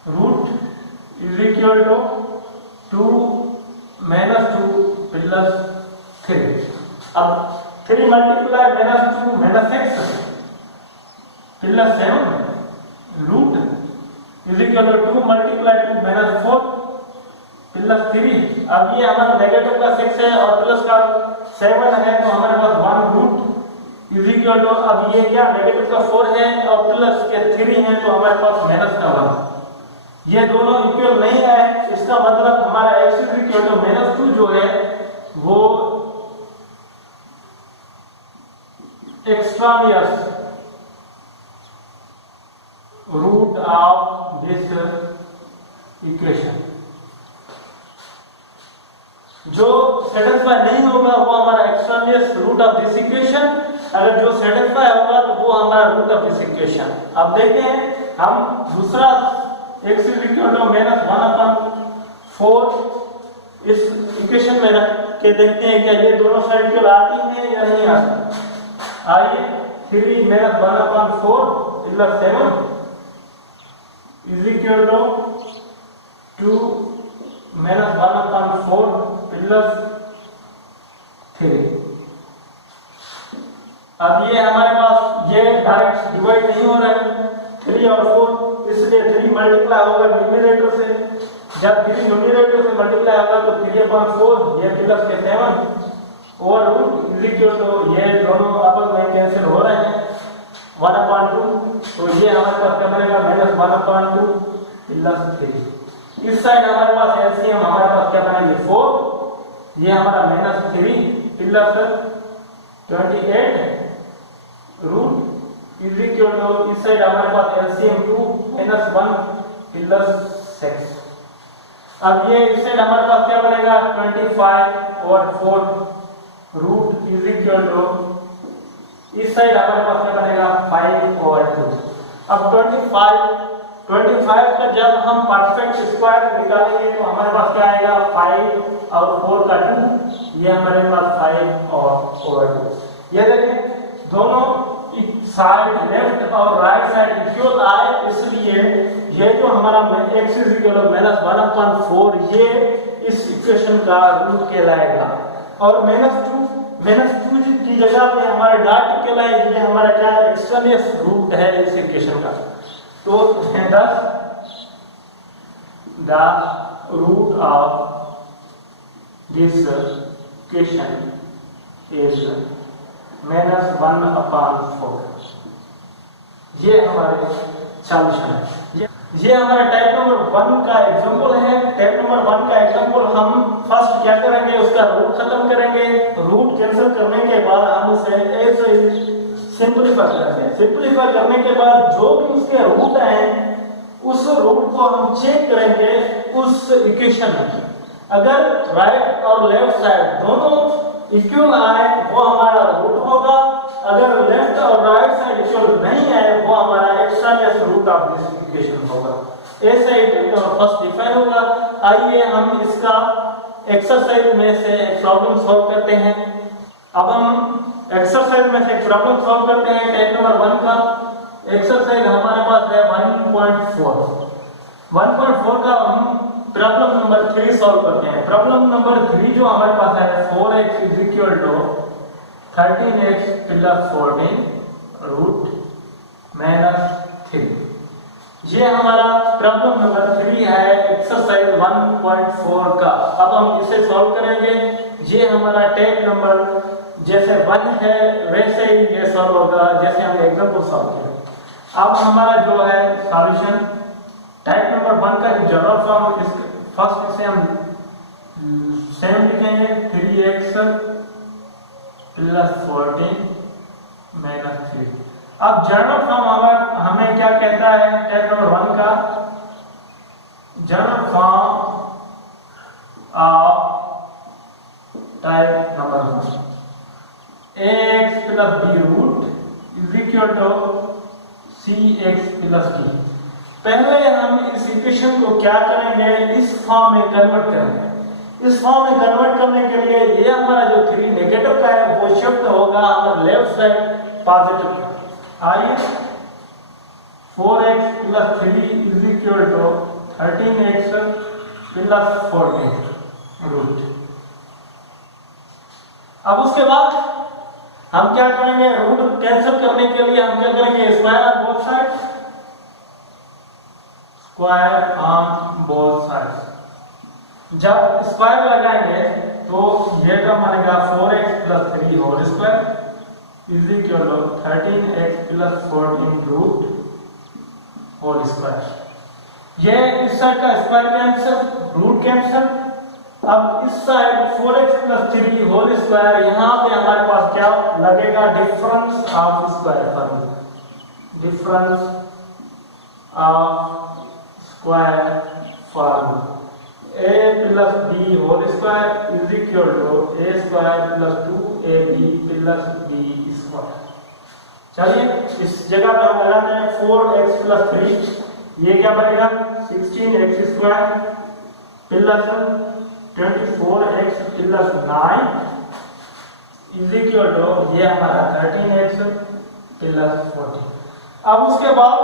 root is equal to 2 minus 2 plus 3। अब 3 multiply minus 2 minus 6 plus 7 root is equal to 2 multiply 2 minus 4 plus 3। अब ये हमारा नेगेटिव का 6 है और प्लस का 7 है तो हमारे पास 1 रूट इज इक्वल टू, अब ये क्या नेगेटिव का 4 है और प्लस के 3 है तो हमारे पास माइनस का 1। ये दोनों इक्वल नहीं है, इसका मतलब हमारा x is equal to minus 2 जो है वो extraneous root of this equation. जो सेटिस्फाई नहीं होगा वो हमारा extraneous root of this equation, अगर जो सेटिस्फाई होगा तो वो हमारा रूट ऑफ दिस इक्वेशन। अब देखते हैं हम दूसरा x is equal to minus 1/4 इस इक्वेशन में रख के देखते हैं क्या ये दोनों साइड इक्वल आती हैं या नहीं आती। आइए 3 minus 1/4 plus 7 is equal to 2 minus 1/4 plus 3। अब ये हमारे पास ये डायरेक्ट डिवाइड नहीं हो रहा है 3 और 4, इसलिए 3 मल्टीप्लाई होगा न्यूमरेटर से, जब 3 न्यूमरेटर से मल्टीप्लाई होगा तो 3/4 ये प्लस के 7 और रूट इज इक्वल टू ये दोनों आपस में कैंसिल हो रहे हैं 1/2, तो ये हमारे पास क्या बनेगा माइनस 1/2 प्लस 3। इस साइड हमारे पास एलसीएम हमारे पास क्या बनेगी 4, ये हमारा minus 3 plus 28 root is equal to इस साइड हमारे पास एलसीएम 2 माइनस 1 प्लस 6। अब ये इस साइड हमारे पास क्या बनेगा 25 और 4 रूट इज इक्वल टू इस साइड हमारे पास क्या बनेगा 5 और 2। अब 25 का जब हम परफेक्ट स्क्वायर निकालेंगे तो हमारे पास क्या आएगा 5 और 4 का 2, ये हमारे पास 5 और 2। ये देखिए दोनों साइड लेफ्ट और राइट साइड इक्वल आए, इसलिए ये जो हमारा x इज इक्वल माइनस 1/4 ये इस इक्वेशन का रूट कहलाएगा। और माइनस 2 की जगह पे हमारा डॉट कहलाएगा, ये हमारा क्या एक्सट्रानियस रूट है इस इक्वेशन का। तो the root of this equation is minus 1/4। ये हमारे सॉल्यूशन है। ये हमारा टाइप नंबर 1 का एग्जांपल है। टाइप नंबर 1 का एग्जांपल हम फर्स्ट क्या करेंगे, उसका रूट खत्म करेंगे। रूट कैंसिल करने के बाद हम उसे ऐसे सिंपलीफाई करेंगे। सिंपलीफाई करने के बाद जो भी उसके रूट हैं उस रूट को हम चेक करेंगे उस इक्वेशन में। अगर राइट और लेफ्ट साइड दोनों इक्वल आए वो हमारा रूट होगा, अगर लेफ्ट और राइट साइड इक्वल नहीं आए वो हमारा extraneous root of this equation होगा। ऐसे ही फर्स्ट डिफाइन होगा। आइए हम इसका एक्सरसाइज में से एक प्रॉब्लम सॉल्व करते हैं। अब हम एक्सरसाइज में से एक प्रॉब्लम सॉल्व करते हैं। टाइप नंबर 1 का एक्सरसाइज हमारे पास है 1.4 का हम प्रॉब्लम नंबर 3 सॉल्व करते हैं। प्रॉब्लम नंबर 3 जो हमारे पास है 4x is equal to 13x plus 14 root minus 3। ये हमारा प्रॉब्लम नंबर 3 है एक्सरसाइज 1.4 का। अब हम इसे सॉल्व करेंगे। ये हमारा टाइप नंबर जैसे 1 है वैसे ही ये सॉल्व होगा जैसे हमने एग्जांपल सॉल्व किया। अब हमारा जो है सॉल्यूशन टाइप नंबर 1 का जनरल फॉर्म फर्स्ट इसे हम सेम लिखेंगे 3x प्लस 14 माइनस 3। अब जनरल फॉर्म हमें क्या कहता है टाइप नंबर 1 का, general form of type number 1 ax plus b root is equal to cx plus d। पहले हम इस इक्वेशन को क्या करेंगे, इस फॉर्म में कन्वर्ट करेंगे। इस फॉर्म में कन्वर्ट करने के लिए ये हमारा जो 3 नेगेटिव का है वो शिफ्ट होगा हमारे लेफ्ट साइड पॉजिटिव। आइए 4x plus 3 is equal to 13x plus 14 root. अब उसके बाद हम क्या करेंगे, रूट कैंसिल करने के लिए हम क्या करेंगे, square on both side, square on both sides. जब स्क्वायर लगाएंगे तो ये टर्म बनेगा 4x plus 3 whole square is equal to 13x plus 14 root whole square. ये इस साइड का स्क्वायर कैंसिल, रूट कैंसिल। अब इस side 4x plus 3 whole square, यहां पे हमारे पास क्या लगेगा, difference of square formula, difference of square formula a plus b whole square is equal to a square plus 2ab plus b square. चलिए इस जगह पे हम लगाते हैं 4x प्लस 3, ये क्या बनेगा 16x square plus 24x plus 9 is equal to ये हमारा 13x प्लस 14। अब उसके बाद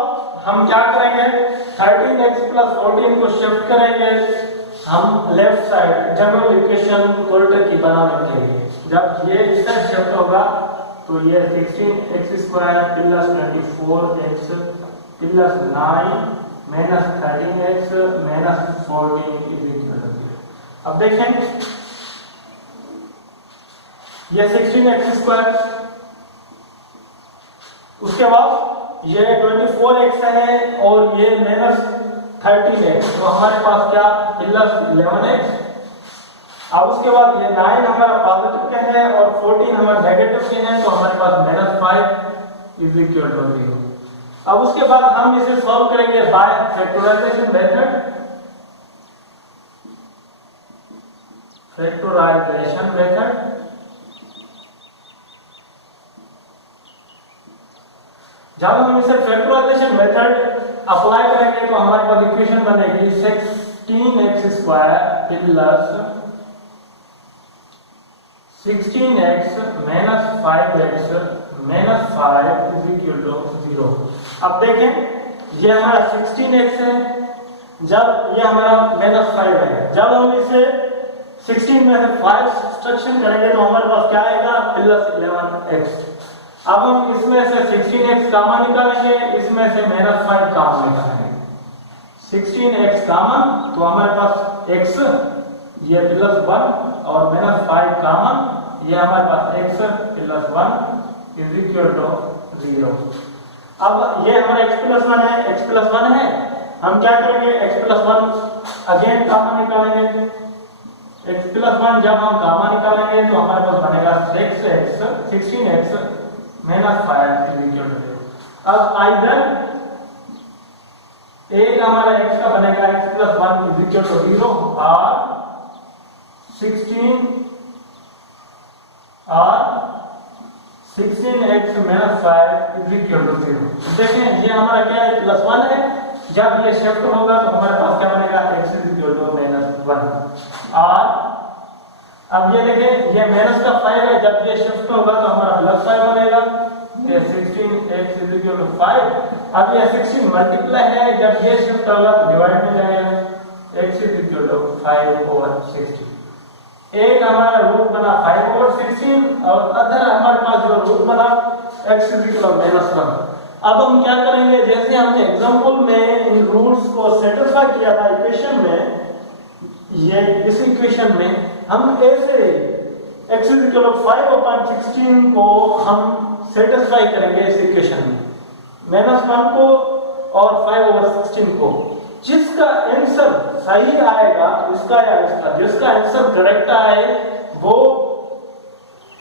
हम क्या करेंगे, 13x प्लस 14 को शिफ्ट करेंगे हम लेफ्ट साइड जनरल इक्वेशन उल्टे की बनाने के लिए। जब ये इस साइड शिफ्ट होगा तो ये 16x square plus 24x plus 9 minus 13x minus 14 is equal to 0। अब देखें ये 16x स्क्वायर, उसके बाद ये 24x है और ये माइनस 13x, तो हमारे पास क्या प्लस 11x। अब उसके बाद ये 9 हमारा पॉजिटिव के है और 14 हमारा नेगेटिव के है, तो हमारे पास माइनस 5 इज इक्वल टू 0। अब उसके बाद हम इसे सॉल्व करेंगे by factorization method, factorization method. जब हम इसे फैक्टराइजेशन मेथड अप्लाई करेंगे तो हमारे पास इक्वेशन बनेगी 16x square plus 16x minus 5x minus 5 is equal to 0। अब देखें ये हमारा 16x है, जब ये हमारा माइनस 5 है, जब हम इसे 16 में से 5 सब्ट्रैक्शन करेंगे तो हमारे पास क्या आएगा प्लस 11x। अब हम इसमें से 16x कॉमन निकालेंगे, इसमें से माइनस 5 कॉमन निकालेंगे। 16x कॉमन तो हमारे पास x ये प्लस 1 और माइनस 5 कॉमन, ये हमारे पास x plus 1 is equal to 0। अब ये हमारा x प्लस 1 है, x प्लस 1 है, हम क्या करेंगे x प्लस 1 अगेन कॉमन निकालेंगे। x प्लस 1 जब हम कॉमन निकालेंगे तो हमारे पास बनेगा 16x minus 5 is equal to 0। अब आइदर एक हमारा x का बनेगा x plus 1 is equal to 0 और 16x minus 5 is equal to 0। देखें ये हमारा क्या है प्लस 1 है, जब ये शिफ्ट होगा तो हमारे पास क्या बनेगा x is equal to minus 1। और अब ये देखें ये माइनस का 5 है, जब ये शिफ्ट होगा तो हमारा प्लस 5 बनेगा, ये 16x इज इक्वल टू 5। अब ये 16 मल्टीप्लाई है, जब ये शिफ्ट होगा तो डिवाइड में जाएगा, x इज इक्वल टू 5/16। एक हमारा रूट बना 5/16 और अदर हमारे पास जो रूट बना x इज इक्वल टू -1। अब हम क्या करेंगे, जैसे हमने एग्जांपल में इन रूट्स को सेटिस्फाई किया था इक्वेशन में, ये इस इक्वेशन में हम ऐसे x इज इक्वल टू 5/16 को हम सेटिस्फाई करेंगे इस इक्वेशन में, -1 को और 5/16 को। जिसका आंसर सही आएगा, इसका या इसका, जिसका आंसर करेक्ट आए वो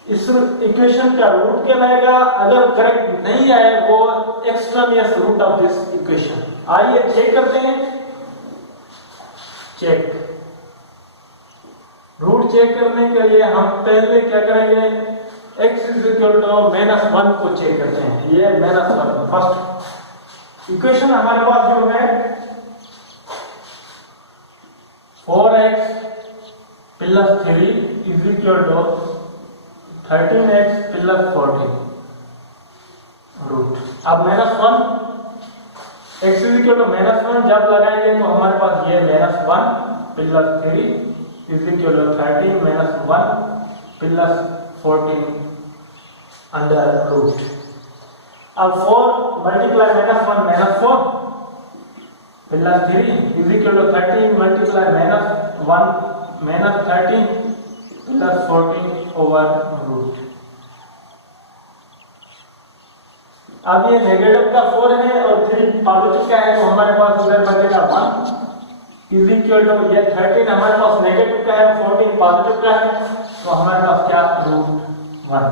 इस इक्वेशन का रूट कहलाएगा। अगर करेक्ट नहीं आए वो एक्सट्रानियस रूट ऑफ दिस इक्वेशन। आइए चेक करते हैं। चेक रूट चेक करने के लिए हम पहले क्या करेंगे, x इज इक्वल टू -1 को चेक करते हैं। ये -1 फर्स्ट इक्वेशन हमारे पास जो है 4x + 3 is equal to 13x + 14 root. अब -1 x इज इक्वल टू -1 जब लगाएंगे तो हमारे पास ये -1 + 3 is equal to 13 - 1 + 14 under root. अब 4 multiply -1 -4 + 3 is equal to 13 multiply -1 -13 + 14 over root. अब ये नेगेटिव का 4 है और 3 पॉजिटिव का है तो हमारे पास इधर बचेगा 1 इज इक्वल टू ये 13 हमारे पास नेगेटिव का है, 14 पॉजिटिव का है तो हमारे पास क्या √1।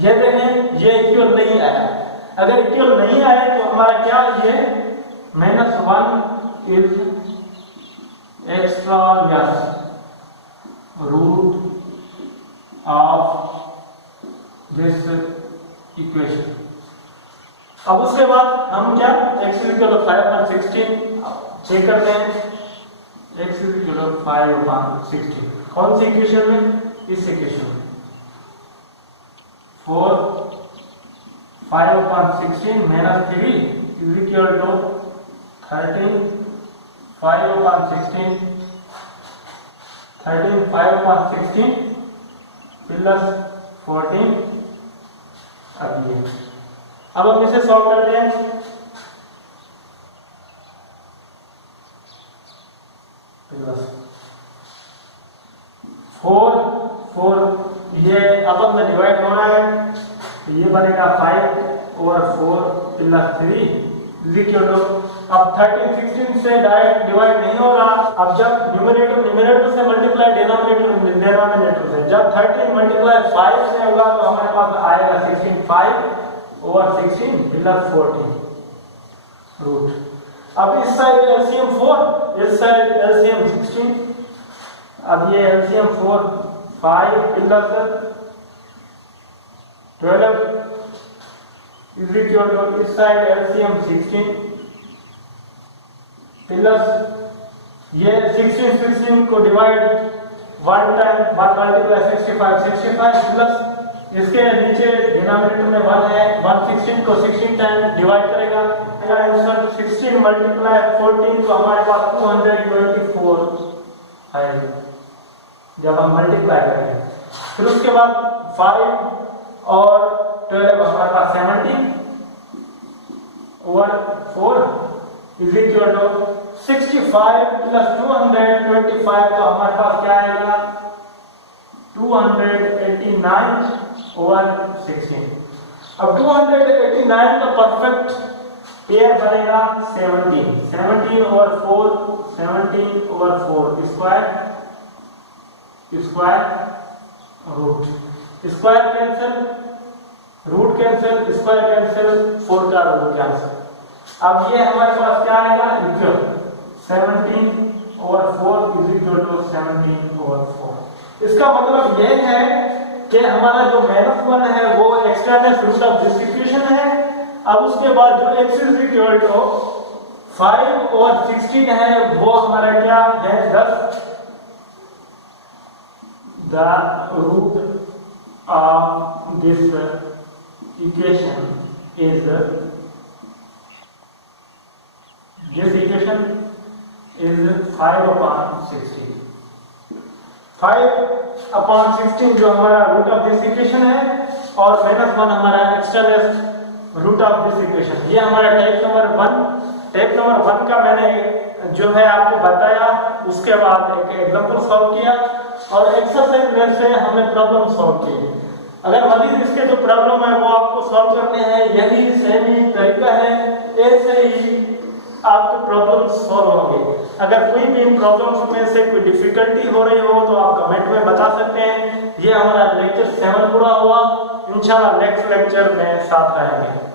ये देखें ये इक्वल नहीं आया। अगर इक्वल नहीं आए तो हमारा क्या ये -1 is extra root of this equation. अब उसके बाद हम क्या x is equal to 5/16 check करते हैं। x इज इक्वल टू 5/16 कौन सी इक्वेशन में, इस इक्वेशन में 4 5/16 -3 इज इक्वल टू 13 5/16 13 5/16 + 14। अब हम इसे सॉल्व करते हैं। फोर ये आपस में डिवाइड हो रहा है तो ये बनेगा 5/4 + 3 इज इक्वल टू। अब 13 16 से डायरेक्ट डिवाइड नहीं हो रहा। अब जब न्यूमरेटर से मल्टीप्लाई डिनोमिनेटर से, जब 13 मल्टीप्लाई 5 से होगा तो हमारे पास आएगा 16 5/16 + 14 रूट। अब इस साइड एलसीएम 4, इस साइड एलसीएम 16। अब ये एलसीएम 4 5 + 12 इज इक्वल टू इस साइड एलसीएम 16 प्लस ये 16 को डिवाइड 1 टाइम 1 मल्टीप्लाई 65 प्लस इसके नीचे डिनोमिनेटर में 1 है, 1 16 को 16 टाइम डिवाइड करेगा। आंसर 16 मल्टीप्लाई 14 तो हमारे पास 224 है जब हम मल्टीप्लाई करेंगे। फिर उसके बाद 5 और 12 हमारे पास 17 ओवर 4 इज इक्वल टू 65 + 225 तो हमारे पास क्या आएगा 289 ओवर 16। अब 289 का परफेक्ट पेयर बनेगा 17 over 4 17 over 4 square root square cancel root cancel square cancel 4 का रूट कैंसिल। अब ये हमारे पास क्या आएगा equal 17 over 4 is equal to 17 over 4। इसका मतलब ये है कि हमारा जो -1 है वो external root of this equation है। अब उसके बाद जो x is equal to 5 over 16 है वो हमारा क्या है 10। The root of this equation is this equation is 5/16। 5/16 जो हमारा रूट ऑफ दिस इक्वेशन है और -1 हमारा external root of this equation. ये हमारा टाइप नंबर 1। टाइप नंबर 1 का मैंने जो है आपको बताया, उसके बाद एक एग्जांपल सॉल्व किया और एक्सरसाइज में से हमने प्रॉब्लम सॉल्व की। अगर मजीद इसके जो प्रॉब्लम है वो आपको सॉल्व करने हैं, यही सेम ही तरीका है, ऐसे ही आपके प्रॉब्लम सॉल्व होंगे। अगर कोई भी इन प्रॉब्लम्स में से कोई डिफिकल्टी हो रही हो तो आप कमेंट में बता सकते हैं। ये हमारा लेक्चर 7 पूरा हुआ। इंशाल्लाह नेक्स्ट लेक्चर में साथ रहेंगे।